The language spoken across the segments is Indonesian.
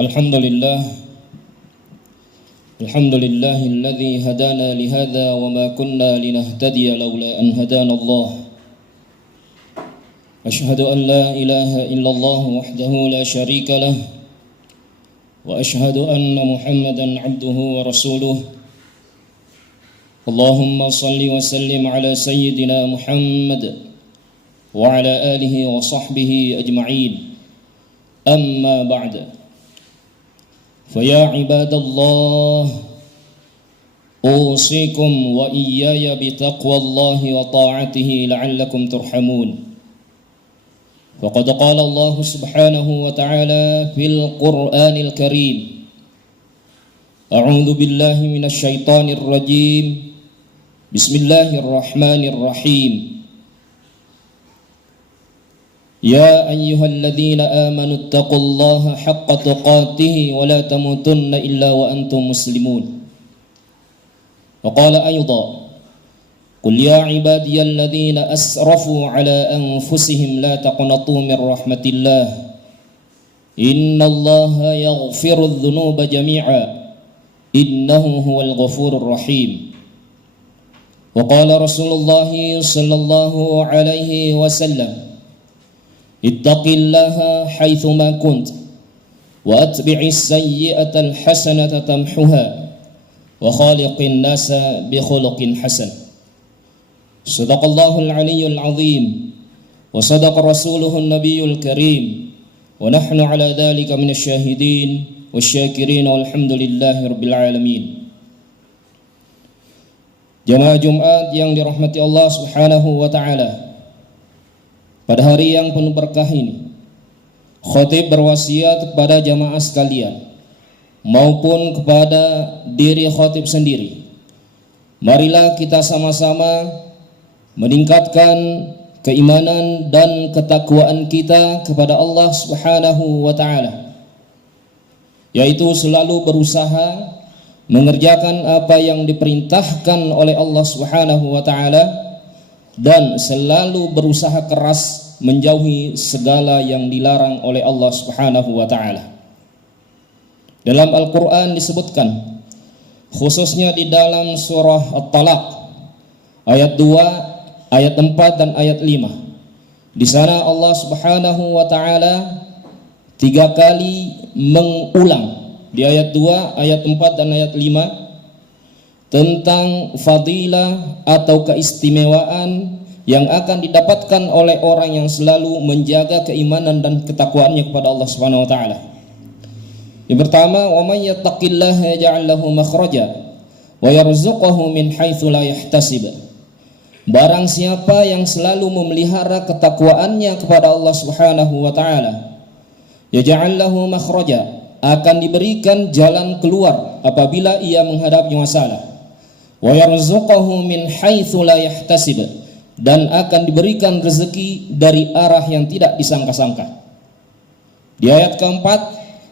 الحمد لله الذي هدانا لهذا وما كنا لنهتدي لولا أن هدانا الله أشهد أن لا إله إلا الله وحده لا شريك له وأشهد أن محمدا عبده ورسوله اللهم صل وسلم على سيدنا محمد وعلى آله وصحبه أجمعين أما بعد فيا عباد الله أوصيكم وإياي بتقوى الله وطاعته لعلكم ترحمون فقد قال الله سبحانه وتعالى في القرآن الكريم أعوذ بالله من الشيطان الرجيم بسم الله الرحمن الرحيم يا أيها الذين آمنوا اتقوا الله حق تقاته ولا تموتن إلا وأنتم مسلمون وقال أيضا قل يا عبادي الذين أسرفوا على أنفسهم لا تقنطوا من رحمة الله إن الله يغفر الذنوب جميعا إنه هو الغفور الرحيم وقال رسول الله صلى الله عليه وسلم اتق الله حيثما كنت وأتبع السيئة الحسنة تمحها وخالق الناس بخلق حسن صدق الله العلي العظيم وصدق رسوله النبي الكريم ونحن على ذلك من الشاهدين والsyاkirin walhamdulillahi rabbil alamin. Jamaah Jumat yang dirahmati Allah Subhanahu wa taala, pada hari yang penuh berkah ini, khatib berwasiat kepada jamaah sekalian maupun kepada diri khatib sendiri, marilah kita sama-sama meningkatkan keimanan dan ketakwaan kita kepada Allah Subhanahu wa taala, yaitu selalu berusaha mengerjakan apa yang diperintahkan oleh Allah Subhanahu wa taala dan selalu berusaha keras menjauhi segala yang dilarang oleh Allah Subhanahu wa taala. Dalam Al-Qur'an disebutkan, khususnya di dalam surah At-Talaq ayat 2, ayat 4 dan ayat 5. Di sana Allah Subhanahu wa taala 3 kali mengulang di ayat 2, ayat 4 dan ayat 5 tentang fadilah atau keistimewaan yang akan didapatkan oleh orang yang selalu menjaga keimanan dan ketakwaannya kepada Allah Subhanahu wa taala. Yang pertama, wa may yattaqillaha yaj'al lahu makhraja wa yarzuqhu min haitsu la yahtasib. Barang siapa yang selalu memelihara ketakwaannya kepada Allah Subhanahu wa taala, yaj'al lahu makhraja, akan diberikan jalan keluar apabila ia menghadapi masalah. Wa yarzuqhu min haitsu la yahtasib, dan akan diberikan rezeki dari arah yang tidak disangka-sangka. Di ayat keempat,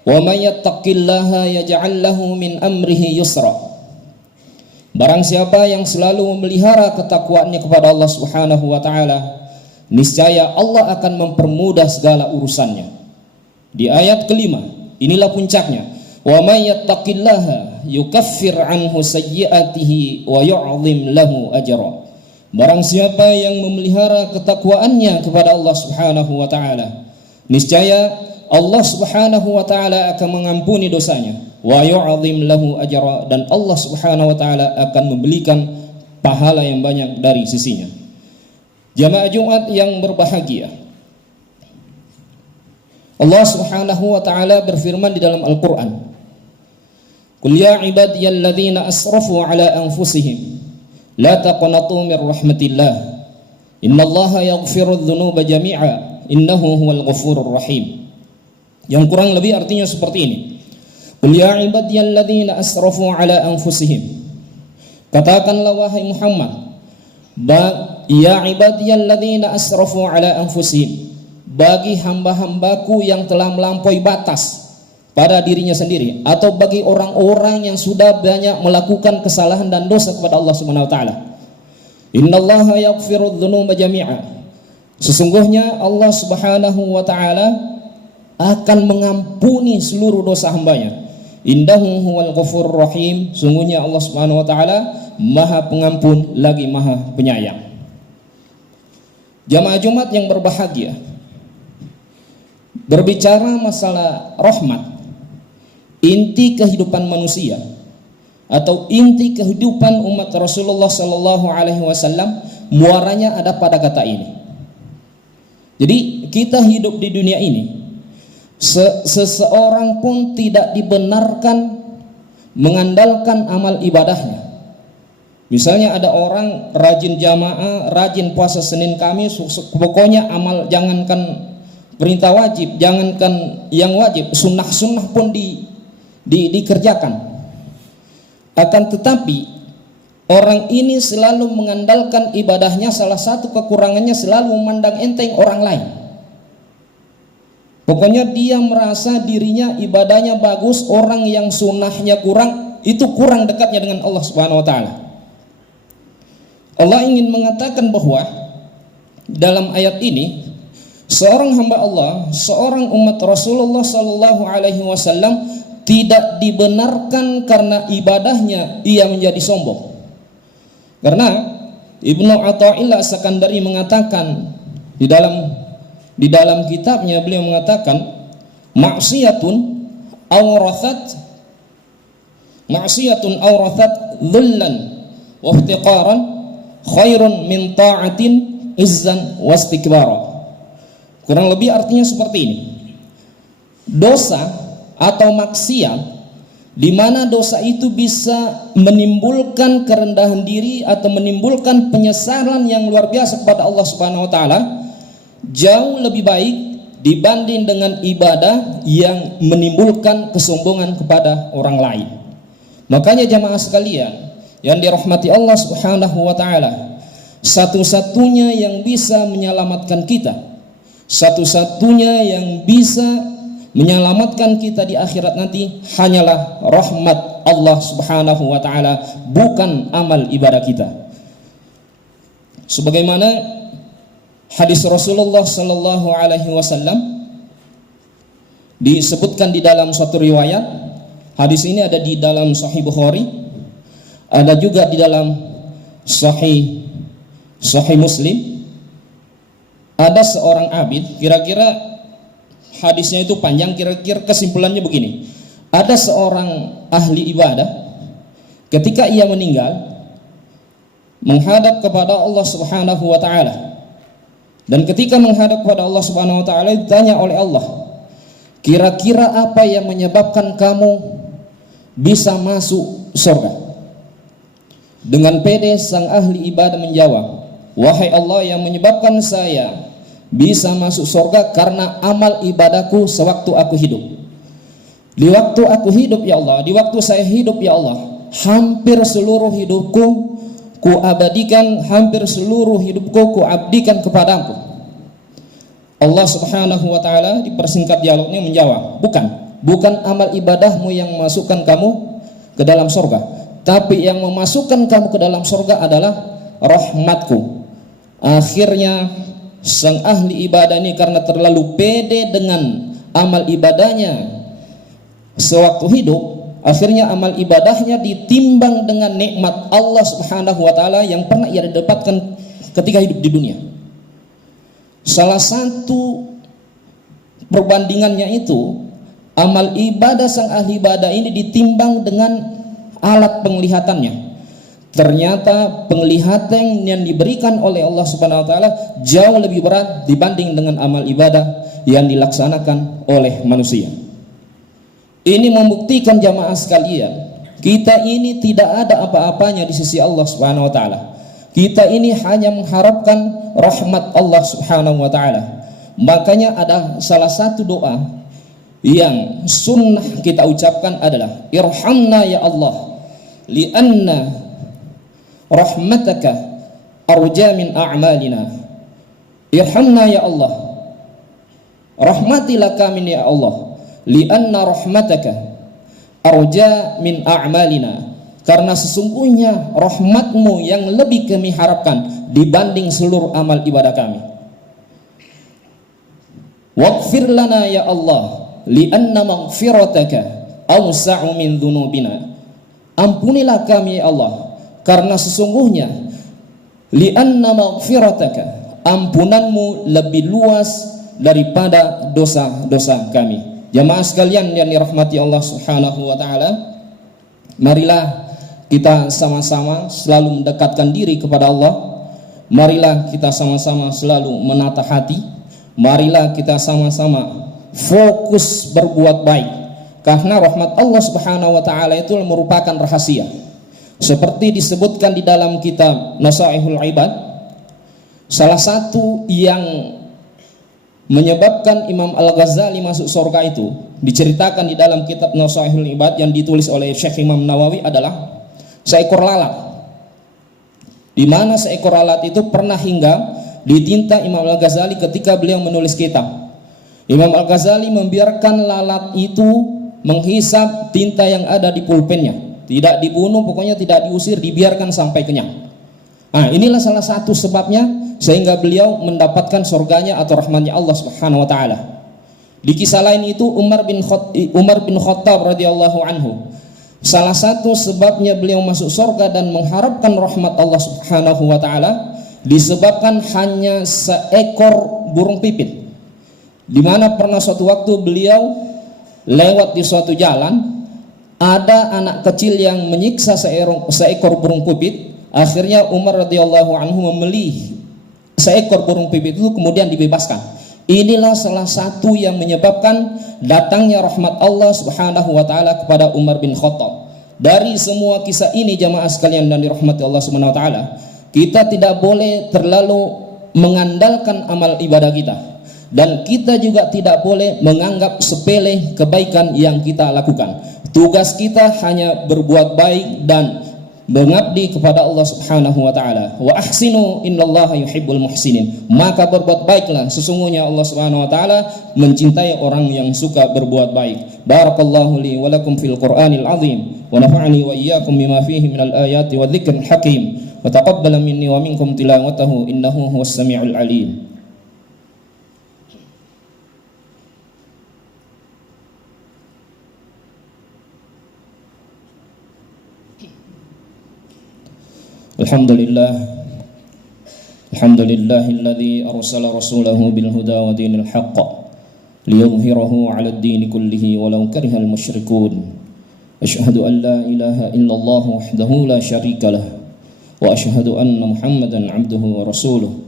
wa may yattaqillaha yaj'al lahu min amrihi yusra. Barang siapa yang selalu memelihara ketakwaannya kepada Allah Subhanahu wa taala, niscaya Allah akan mempermudah segala urusannya. Di ayat kelima, inilah puncaknya, wa may yattaqillaha yukaffir anhu sayyi'atihi wa yu'zim lahu ajra. Barang siapa yang memelihara ketakwaannya kepada Allah Subhanahu wa taala, niscaya Allah Subhanahu wa taala akan mengampuni dosanya, wa yu'zim lahu ajra, dan Allah Subhanahu wa taala akan memberikan pahala yang banyak dari sisinya. Jamaah Jumat yang berbahagia, Allah Subhanahu wa taala berfirman di dalam Al-Qur'an, qul ya ibadiyalladzina asrafu ala anfusihim la taqnatu mir rahmatillah innallaha yaghfirudz dzunuba jami'a innahu huwal ghafurur rahim. Yang kurang lebih artinya seperti ini, qul ya ibadiyalladzina asrafu ala anfusihim, katakanlah wahai Muhammad, ya ibadiyalladzina asrafu ala anfusihim, bagi hamba-hambaku yang telah melampaui batas pada dirinya sendiri, atau bagi orang-orang yang sudah banyak melakukan kesalahan dan dosa kepada Allah Subhanahu wa taala. Innallaha yaghfirudz dzunuba jami'a, Sesungguhnya Allah Subhanahu wa taala akan mengampuni seluruh dosa hambanya. Indahu huwal ghafurur rahim, sungguhnya Allah Subhanahu wa taala Maha Pengampun lagi Maha Penyayang. Jamaah Jumat yang berbahagia, berbicara masalah rahmat, inti kehidupan manusia atau inti kehidupan umat Rasulullah sallallahu alaihi wasallam, muaranya ada pada kata ini. Jadi kita hidup di dunia ini, seseorang pun tidak dibenarkan mengandalkan amal ibadahnya. Misalnya ada orang rajin jamaah, rajin puasa Senin Kamis, pokoknya amal, jangankan perintah wajib, jangankan yang wajib, sunnah-sunnah pun dikerjakan. Akan tetapi orang ini selalu mengandalkan ibadahnya, salah satu kekurangannya selalu memandang enteng orang lain. Pokoknya dia merasa dirinya ibadahnya bagus, orang yang sunnahnya kurang, itu kurang dekatnya dengan Allah Subhanahu wa taala. Allah ingin mengatakan bahwa dalam ayat ini seorang hamba Allah, seorang umat Rasulullah sallallahu alaihi wasallam tidak dibenarkan karena ibadahnya ia menjadi sombong. Karena Ibnu Athaillah As-Sakandari mengatakan di dalam kitabnya, beliau mengatakan maksiatun awrathat dhullan wa iftiqaran khairun min ta'atin izzan wastikbara. Kurang lebih artinya seperti ini. Dosa atau maksiat di mana dosa itu bisa menimbulkan kerendahan diri atau menimbulkan penyesalan yang luar biasa kepada Allah Subhanahu wa taala, jauh lebih baik dibanding dengan ibadah yang menimbulkan kesombongan kepada orang lain. Makanya jamaah sekalian yang dirahmati Allah Subhanahu wa taala, satu-satunya yang bisa menyelamatkan kita, satu-satunya yang bisa menyelamatkan kita di akhirat nanti hanyalah rahmat Allah Subhanahu wa taala, bukan amal ibadah kita. Sebagaimana hadis Rasulullah sallallahu alaihi wasallam disebutkan di dalam suatu riwayat. Hadis ini ada di dalam Sahih Bukhari, ada juga di dalam Sahih Muslim. Ada seorang abid, kira-kira hadisnya itu panjang, kira-kira kesimpulannya begini. Ada seorang ahli ibadah, ketika ia meninggal menghadap kepada Allah Subhanahu wa taala. Dan ketika menghadap kepada Allah Subhanahu wa taala ditanya oleh Allah, kira-kira apa yang menyebabkan kamu bisa masuk surga? Dengan pede sang ahli ibadah menjawab, wahai Allah, yang menyebabkan saya bisa masuk surga karena amal ibadahku sewaktu aku hidup. Di waktu aku hidup ya Allah, di waktu saya hidup ya Allah, hampir seluruh hidupku ku abadikan, hampir seluruh hidupku ku abdikan kepadamu. Allah Subhanahu wa taala dipersingkat dialognya menjawab, bukan amal ibadahmu yang memasukkan kamu ke dalam surga, tapi yang memasukkan kamu ke dalam surga adalah rahmatku. Akhirnya sang ahli ibadah ini karena terlalu pede dengan amal ibadahnya sewaktu hidup, akhirnya amal ibadahnya ditimbang dengan nikmat Allah Subhanahu wa taala yang pernah ia dapatkan ketika hidup di dunia. Salah satu perbandingannya itu, amal ibadah sang ahli ibadah ini ditimbang dengan alat penglihatannya. Ternyata penglihatan yang diberikan oleh Allah Subhanahu wa taala jauh lebih berat dibanding dengan amal ibadah yang dilaksanakan oleh manusia. Ini membuktikan jamaah sekalian, kita ini tidak ada apa-apanya di sisi Allah Subhanahu wa taala. Kita ini hanya mengharapkan rahmat Allah Subhanahu wa taala. Makanya ada salah satu doa yang sunnah kita ucapkan adalah irhamna ya Allah li'anna rahmataka arja min a'malina. Irhamna ya Allah, rahmatilah kami ya Allah, li'anna rahmataka arja min a'malina, karena sesungguhnya rahmatmu yang lebih kami harapkan dibanding seluruh amal ibadah kami. Waghfir lana ya Allah, li'anna maghfirataka awsa'u min dhunubina. Ampunilah kami ya Allah, karena sesungguhnya li'anna maghfirataka, ampunanmu lebih luas daripada dosa-dosa kami. Jamaah sekalian yang dirahmati Allah Subhanahu wa taala, marilah kita sama-sama selalu mendekatkan diri kepada Allah. Marilah kita sama-sama selalu menata hati. Marilah kita sama-sama fokus berbuat baik, karena rahmat Allah Subhanahu wa taala itu merupakan rahasia. Seperti disebutkan di dalam kitab Nasaihul Ibad, salah satu yang menyebabkan Imam Al-Ghazali masuk surga itu diceritakan di dalam kitab Nasaihul Ibad yang ditulis oleh Syekh Imam Nawawi adalah seekor lalat, di mana seekor lalat itu pernah hingga ditinta Imam Al-Ghazali ketika beliau menulis kitab. Imam Al-Ghazali membiarkan lalat itu menghisap tinta yang ada di pulpennya, tidak dibunuh, pokoknya tidak diusir, dibiarkan sampai kenyang. Nah, inilah salah satu sebabnya sehingga beliau mendapatkan surganya atau rahmatnya Allah Subhanahu wa taala. Di kisah lain itu Umar bin Khattab radhiyallahu anhu, salah satu sebabnya beliau masuk surga dan mengharapkan rahmat Allah Subhanahu wa taala disebabkan hanya seekor burung pipit, di mana pernah suatu waktu beliau lewat di suatu jalan, ada anak kecil yang menyiksa seekor burung pipit. Akhirnya Umar radhiyallahu anhu membeli seekor burung pipit itu kemudian dibebaskan. Inilah salah satu yang menyebabkan datangnya rahmat Allah Subhanahu wa taala kepada Umar bin Khattab. Dari semua kisah ini jamaah sekalian dan dirahmati Allah Subhanahu wa taala, kita tidak boleh terlalu mengandalkan amal ibadah kita, dan kita juga tidak boleh menganggap sepele kebaikan yang kita lakukan. Tugas kita hanya berbuat baik dan mengabdi kepada Allah Subhanahu wa taala. Wa ahsinu innallaha yuhibbul muhsinin. Maka berbuat baiklah, sesungguhnya Allah Subhanahu wa taala mencintai orang yang suka berbuat baik. Barakallahu li wa lakum fil Qur'anil azim wa nafa'ani wa iyyakum bima fihi minal ayati wa dzikril hakim. Wa taqabbala minni wa minkum tilawatahu innahu huwas samiul alim. Alhamdulillahilladzi arsala rasulahu bil huda wa dinil haqq liyudhhirahu 'alad din kullihi walau karihal musyrikun. Asyhadu an la ilaha illallah wahdahu la syarika lah wa asyhadu anna Muhammadan 'abduhu wa rasuluh.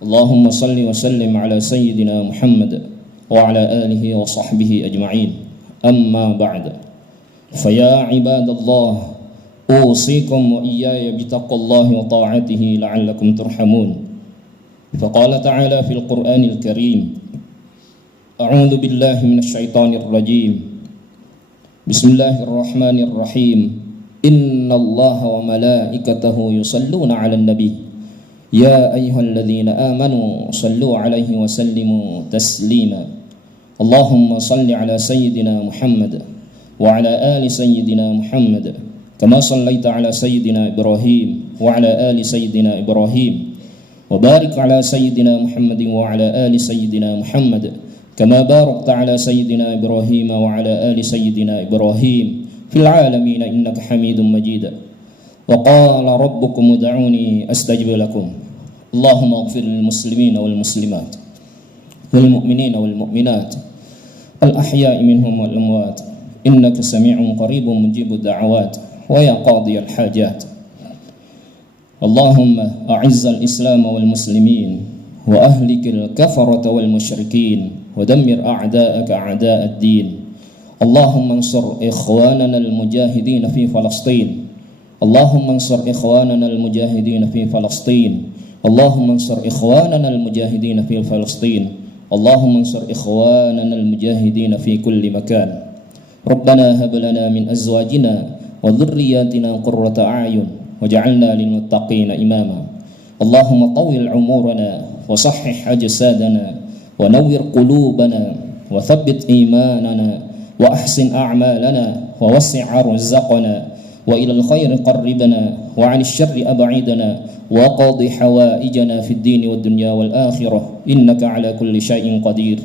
Allahumma salli wa sallim ala sayyidina Muhammad wa ala alihi wa sahbihi ajma'in. Amma ba'd. Fa ya ibadallah, أوصيكم وإياي بتقوى الله وطاعته لعلكم ترحمون. فقال تعالى في القرآن الكريم: أعوذ بالله من الشيطان الرجيم. بسم الله الرحمن الرحيم. إن الله وملائكته يصلون على النبي يا أيها الذين آمنوا صلوا عليه وسلموا تسليما. اللهم صل على سيدنا محمد وعلى آل سيدنا محمد كما صليت على سيدنا إبراهيم وعلى آل سيدنا إبراهيم وبارك على سيدنا محمد وعلى آل سيدنا محمد كما باركت على سيدنا إبراهيم وعلى آل سيدنا إبراهيم في العالمين إنك حميد مجيد. وقال ربكم ادعوني أستجب لكم. اللهم اغفر للمسلمين والمسلمات والمؤمنين والمؤمنات الأحياء منهم والأموات إنك سميع قريب مجيب الدعوات ويا قاضي الحاجات. اللهم أعز الإسلام والمسلمين وأهلك الكفرة والمشركين ودمر أعداءك أعداء الدين. اللهم انصر إخواننا المجاهدين في فلسطين. اللهم انصر إخواننا المجاهدين في فلسطين. اللهم انصر إخواننا المجاهدين في فلسطين. اللهم انصر إخواننا المجاهدين في كل مكان. ربنا هب لنا من أزواجنا وذرياتنا قرة أعين وجعلنا للمتقين إماما. اللهم طول عمرنا وصحح أجسادنا ونور قلوبنا وثبت إيماننا وأحسن أعمالنا ووسع رزقنا وإلى الخير قربنا وعن الشر أبعدنا وقض حوائجنا في الدين والدنيا والآخرة إنك على كل شيء قدير.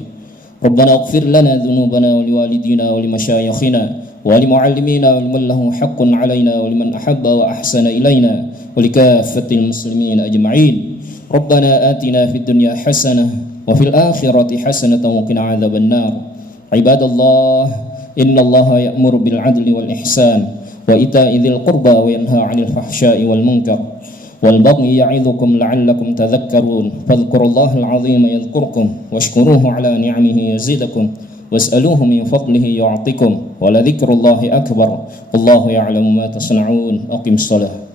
ربنا اغفر لنا ذنوبنا ولوالدينا ولمشايخنا ولمعلمينا ولمن له حق علينا ولمن أحب وأحسن إلينا ولكافة المسلمين أجمعين. ربنا آتنا في الدنيا حسنة وفي الآخرة حسنة وقنا عذاب النار. عباد الله، إن الله يأمر بالعدل والإحسان وإيتاء ذي القربى وينهى عن الفحشاء والمنكر والبغي يعظكم لعلكم تذكرون. فاذكروا الله العظيم يذكركم واشكروه على نعمه يزيدكم واسألوه من فضله يعطكم ولذكر الله أكبر. والله يعلم ما تصنعون. أقم الصلاة.